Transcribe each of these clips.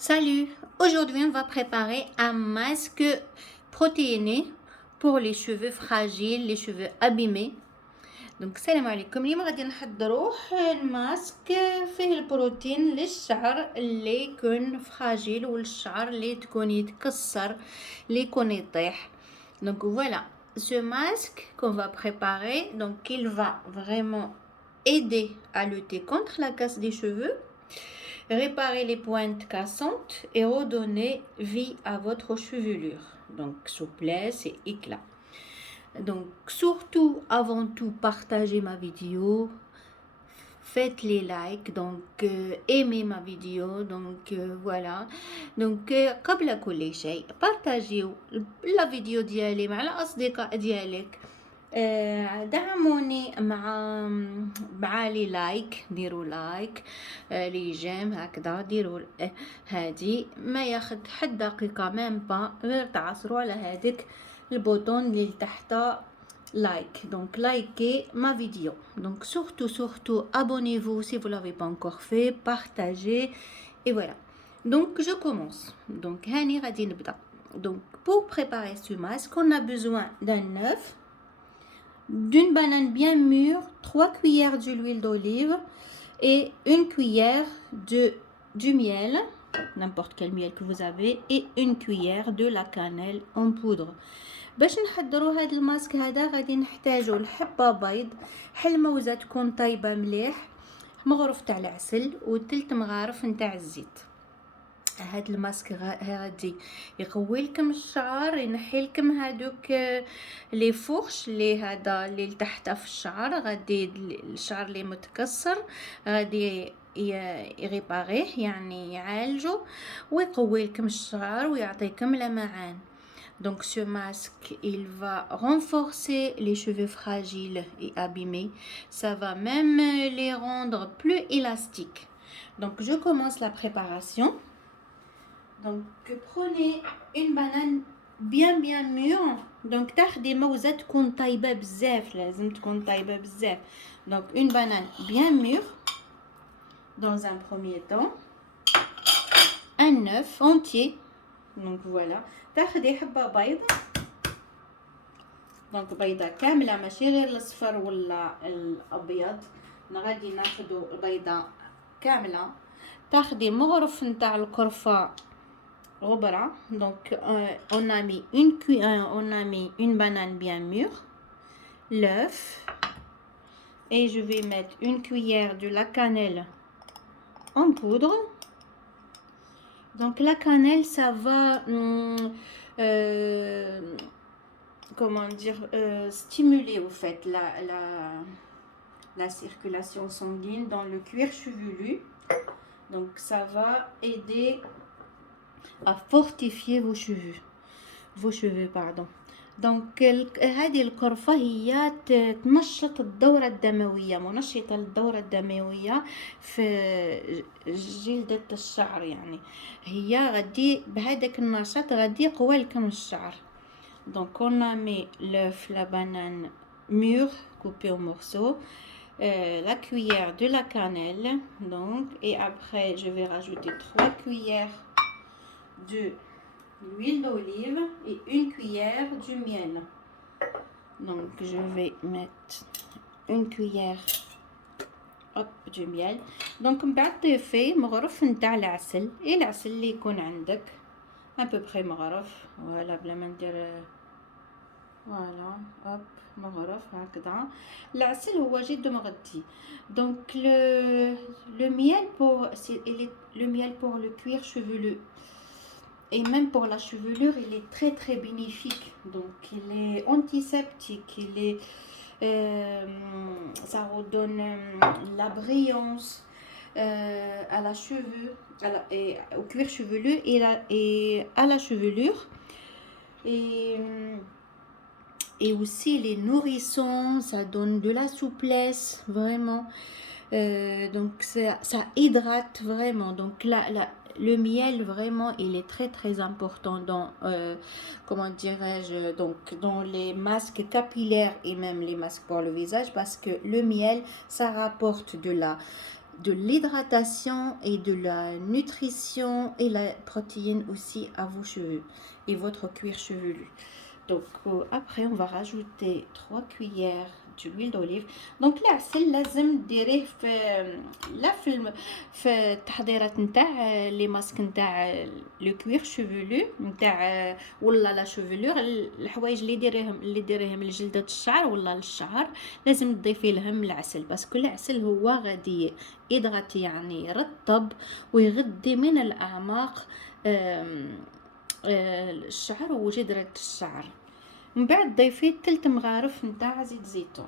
Salut! Aujourd'hui, on va préparer un masque protéiné pour les cheveux fragiles, les cheveux abîmés. Donc السلام عليكم. اليوم غادي نحضروا الماسك فيه البروتين للشعر اللي يكون فراجيل والشعر اللي تكون يتكسر اللي يكون يطيح. Donc voilà, ce masque qu'on va préparer, donc il va vraiment aider à lutter contre la casse des cheveux, réparer les pointes cassantes et redonner vie à votre chevelure. Donc souplesse et éclat. Donc surtout, avant tout, partagez ma vidéo, faites les likes, donc aimez ma vidéo, donc voilà. Donc قبل كل شيء partagez la vidéo ديالي مع الأصدقاء ديالك. دعموني مع لي لايك، ديروا لايك، لي جيم هكذا، ديروا هادي ما ياخد حد دقيقة ميم با، غير تعصروا على هذيك البوطون اللي تحت like, donc likez ma vidéo. Donc surtout abonnez-vous si vous l'avez pas encore fait, partagez et voilà. Donc je commence. Donc هاني غادي نبدا. Donc pour préparer ce masque, on a besoin d'un œuf, d'une banane bien mûre, 3 cuillères d'huile d'olive et une cuillère du miel, n'importe quel miel que vous avez, et une cuillère de la cannelle en poudre. باش نحضروا هذا الماسك هذا غادي نحتاجوا الحبه بيض، حلموزه تكون طايبه مليح، مغرف تاع العسل وثلث مغارف نتاع الزيت. هاد الماسك غادي يقوي لكم الشعر، ينحي لكم هادوك لي فورش اللي هذا اللي تحت في الشعر، غادي الشعر اللي متكسر غادي يغيباريه يعني يعالجه ويقوي لكم الشعر ويعطيكم لمعان. Donc ce masque, il va renforcer les cheveux fragiles et abîmés. Ça va même les rendre plus élastiques. Donc je commence la préparation. Donc prenez une banane bien mûre. Donc تاخدي موزة تكون طايبة بزاف، لازم تكون طايبة بزاف. Donc une banane bien mûre dans un premier temps. Un œuf entier. Donc voilà. تاخدي حبة بيض، دونك بيضة كاملة ماشي غير الصفر ولا الابيض، غادي ناخدو البيضة كاملة. تاخدي مغرف نتاع القرفة غبرة. دونك on a mis une banane bien mûre, l'œuf, et je vais mettre une cuillère de la cannelle en poudre. Donc la cannelle, ça va comment dire, stimuler au fait la circulation sanguine dans le cuir chevelu. Donc ça va aider à fortifier vos cheveux pardon. دونك هذه القرفة هي تنشط الدورة الدموية، منشطة للدورة الدموية في جلدة الشعر، يعني هي غادي بهذاك النشاط غادي يقوي لكم الشعر. Donc on a mis l'œuf, la banane mûre coupée en morceaux, la cuillère de la cannelle, donc, et après je vais rajouter 3 cuillères de l'huile d'olive et une cuillère du miel. Donc je vais mettre une cuillère du miel. Donc من بعد ضيفي مغرف نتاع العسل، اي العسل اللي يكون عندك un peu près مغرف، ولا بلا ما ندير فوالا هوب مغرف هكذا. العسل هو جد مغذي. Donc le miel pour le cuir chevelu et même pour la chevelure, il est très bénéfique. Donc il est antiseptique, ça redonne la brillance à la cheveux, et au cuir chevelu et à la chevelure, et aussi les nourrissants, ça donne de la souplesse vraiment. Donc ça hydrate vraiment. Donc le miel vraiment il est très important dans comment dirais-je, donc dans les masques capillaires et même les masques pour le visage, parce que le miel ça rapporte de l'hydratation et de la nutrition et la protéine aussi à vos cheveux et votre cuir chevelu. Donc après on va rajouter 3 cuillères d'huile d'olive. Donc العسل لازم ديريه في التحضيرات نتاع لي ماسك نتاع لو كوير شيفولو نتاع ولا لا شيفولور. الحوايج اللي ديريهم لجلدة الشعر ولا للشعر لازم تضيفي لهم العسل، باسكو العسل هو غادي يضغطي يعني يرطب ويغذي من الاعماق الشعر وجدرة الشعر. من بعد ضيفي 3 مغارف نتاع زيت زيتون.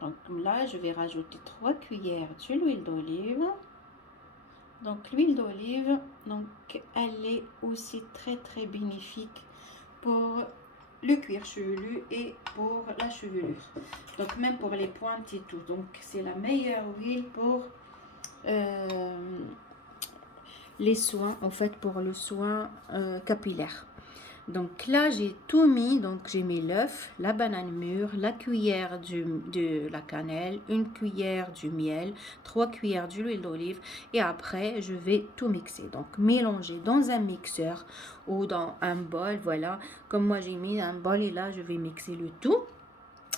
Donc là je vais rajouter 3 cuillères d'huile d'olive. Donc l'huile d'olive, donc elle est aussi très bénéfique pour le cuir chevelu et pour la chevelure. Donc même pour les pointes et tout. Donc c'est la meilleure huile pour les soins, en fait pour le soin capillaire. Donc là j'ai tout mis, donc j'ai mis l'œuf, la banane mûre, la cuillère de la cannelle, une cuillère du miel, 3 cuillères d'huile d'olive et après je vais tout mixer. Donc mélanger dans un mixeur ou dans un bol, voilà, comme moi j'ai mis un bol et là je vais mixer le tout.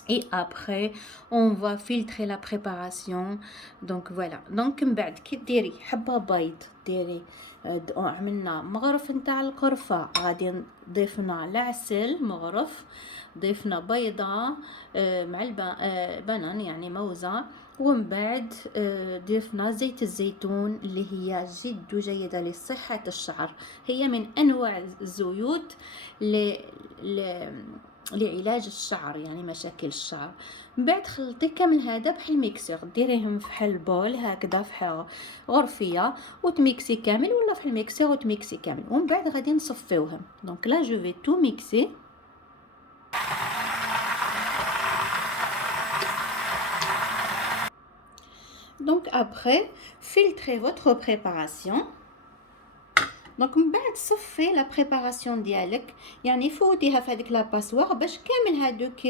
Et après on va filtrer la préparation. Donc voilà. Donc من بعد كي ديري حبه بيض ديري عملنا مغرف نتاع القرفه، غادي ضفنا العسل مغرف، ضفنا بيضه مع البنان يعني موزه، ومن بعد ضفنا زيت الزيتون اللي هي جد جيده لصحه الشعر. هي من انواع الزيوت لعلاج الشعر يعني مشاكل الشعر. من بعد خلطي كامل هذا بحال ميكسور، ديريهم في حال بول هكذا في حال غرفيه وتميكسي كامل ولا في الميكسور وتميكسي كامل، ومن بعد غادي نصفيوهم. دونك لا جو في تو ميكسي. Donc après filtrez votre préparation. دونك من بعد صفي لا بريباراسيون ديالك، يعني فوتيها في هذيك لا باسوار باش كامل هذوك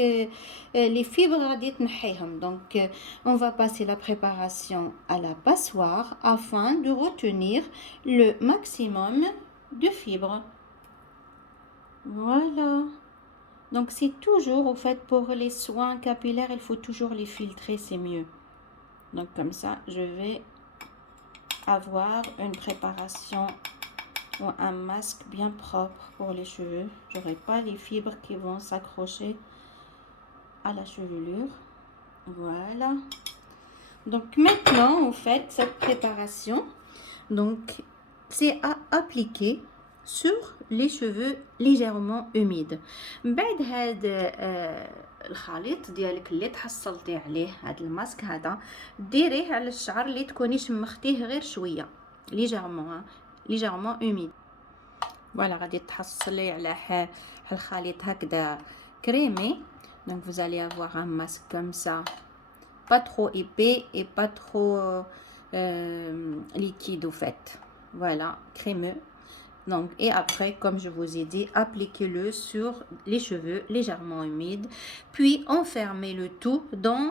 لي فيبر غادي تنحيهم. دونك on va passer la préparation à la passoire afin de retenir le maximum de fibres. Voilà. Donc c'est toujours au fait pour les soins capillaires, il faut toujours les filtrer, c'est mieux. Donc comme ça je vais avoir une préparation ou un masque bien propre pour les cheveux. J'aurai pas les fibres qui vont s'accrocher à la chevelure. Voilà. Donc maintenant on fait cette préparation. Donc c'est à appliquer sur les cheveux légèrement humides. بعد هذا الخليط ديالك اللي تحصلتي عليه، هذا الماسك هذا ديريه على الشعر اللي تكوني شمختيه غير شويه légèrement humide. Voilà, غادي تحصلي على الخليط هكذا كريمي. Donc vous allez avoir un masque comme ça, pas trop épais et pas trop liquide au fait. Voilà, crémeux. Donc et après, comme je vous ai dit, appliquez-le sur les cheveux légèrement humides, puis enfermez le tout dans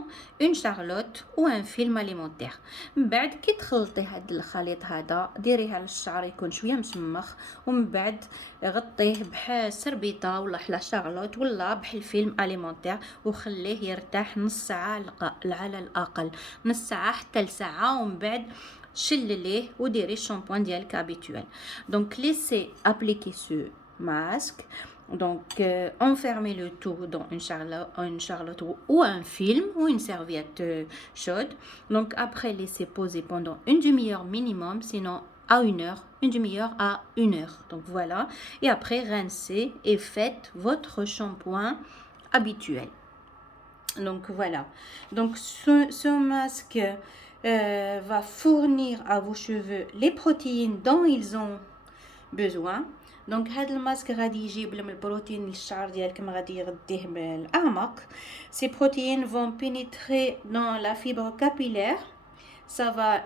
une charlotte ou un film alimentaire. من بعد كي تخلطي هذا الخليط هذا ديريه على الشعر يكون شويه مشمخ، ومن بعد غطيه بحال سربيطه ولا حلا شارلوت ولا بحال فيلم اليمونتير وخليه يرتاح نص ساعه على الاقل، نص ساعه حتى لساعه، ومن بعد شلليه وديري الشامبوان ديالك habituel. Donc laissez appliquer ce masque. Donc enfermez le tout dans une charlotte ou un film ou une serviette chaude. Donc après laissez poser pendant une demi-heure minimum, sinon à une demi-heure à 1 heure. Donc voilà, et après rincez et faites votre shampoing habituel. Donc voilà. Donc ce masque va fournir à vos cheveux les protéines dont ils ont besoin. Donc هذا الماسك غادي يجيب لهم البروتين للشعر ديالكم، غادي يغذيه بالاعمق. Ces protéines vont pénétrer dans la fibre capillaire ça va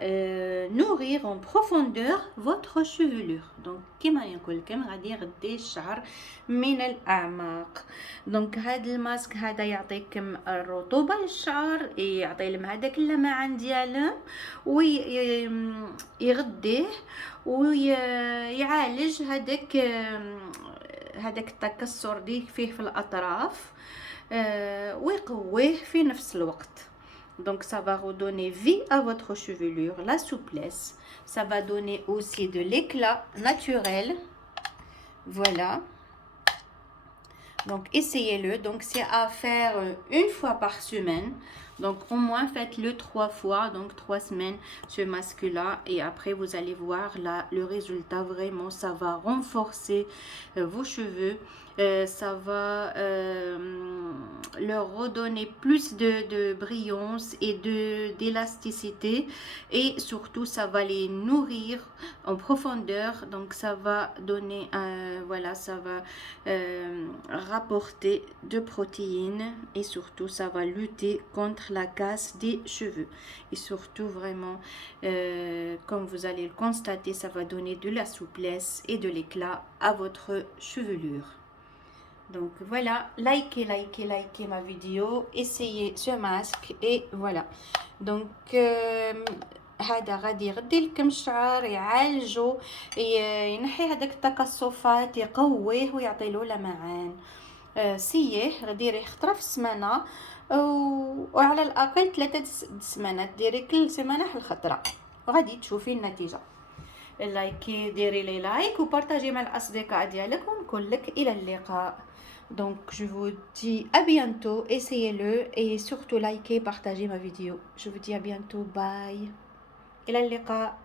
nourrir en profondeur votre chevelure. Donc كما نقول لكم غادي يغذي الشعر من الاعماق. دونك هذا الماسك هذا يعطيكم الرطوبه للشعر، يعطي لهم هذاك اللمعان ديالهم ويغذيه ويعالج هذاك التكسر اللي فيه في الاطراف ويقويه في نفس الوقت. Donc ça va redonner vie à votre chevelure, la souplesse. Ça va donner aussi de l'éclat naturel. Voilà. Donc essayez-le. Donc c'est à faire une fois par semaine. Donc au moins faites-le 3 fois, donc 3 semaines ce masque-là. Et après vous allez voir là le résultat. Vraiment ça va renforcer vos cheveux. Ça va leur redonner plus de brillance et d'élasticité, et surtout ça va les nourrir en profondeur. Donc ça va donner voilà, ça va rapporter de protéines, et surtout ça va lutter contre la casse des cheveux. Et surtout vraiment comme vous allez le constater, ça va donner de la souplesse et de l'éclat à votre chevelure. Donc voilà, likez ma vidéo, essayez ce masque, et voilà. Donc هذا غادي يغذي لكم الشعر، يعالجو، ينحي هذاك التقصفات، يقويه ويعطي له لمعان. سييه ديريه خطره في السمانه، وعلى الاقل 3 سمانات، ديري كل سمانه حل خطره وغادي تشوفي النتيجه. لايكي، ديري لي لايك وبارطاجي مع الاصدقاء ديالك، ونقول لك الى اللقاء. Donc je vous dis à bientôt, essayez-le et surtout likez, partagez ma vidéo. Je vous dis à bientôt, bye. إلى اللقاء.